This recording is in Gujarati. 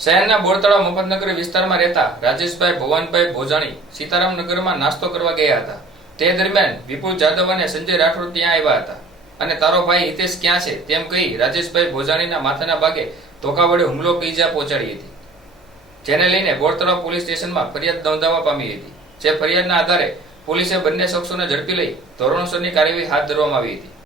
શહેરના બોરતળાવ મફતનગર વિસ્તારમાં રહેતા રાજેશભાઈ ભુવનભાઈ ભોજાણી સીતારામનગરમાં નાસ્તો કરવા ગયા હતા। તે દરમિયાન વિપુલ જાદવ અને સંજય રાઠોડ ત્યાં આવ્યા હતા અને તારો ભાઈ હિતેશ ક્યાં છે તેમ કહી રાજેશભાઈ ભોજાણીના માથાના ભાગે ધોકા વડે હુમલો કરી ઈજા પહોંચાડી હતી, જેને લઈને બોરતળાવ પોલીસ સ્ટેશનમાં ફરિયાદ નોંધાવવા પામી હતી। જે ફરિયાદના આધારે પોલીસે બંને શખ્સોને ઝડપી લઈ ધોરણસરની કાર્યવાહી હાથ ધરવામાં આવી હતી।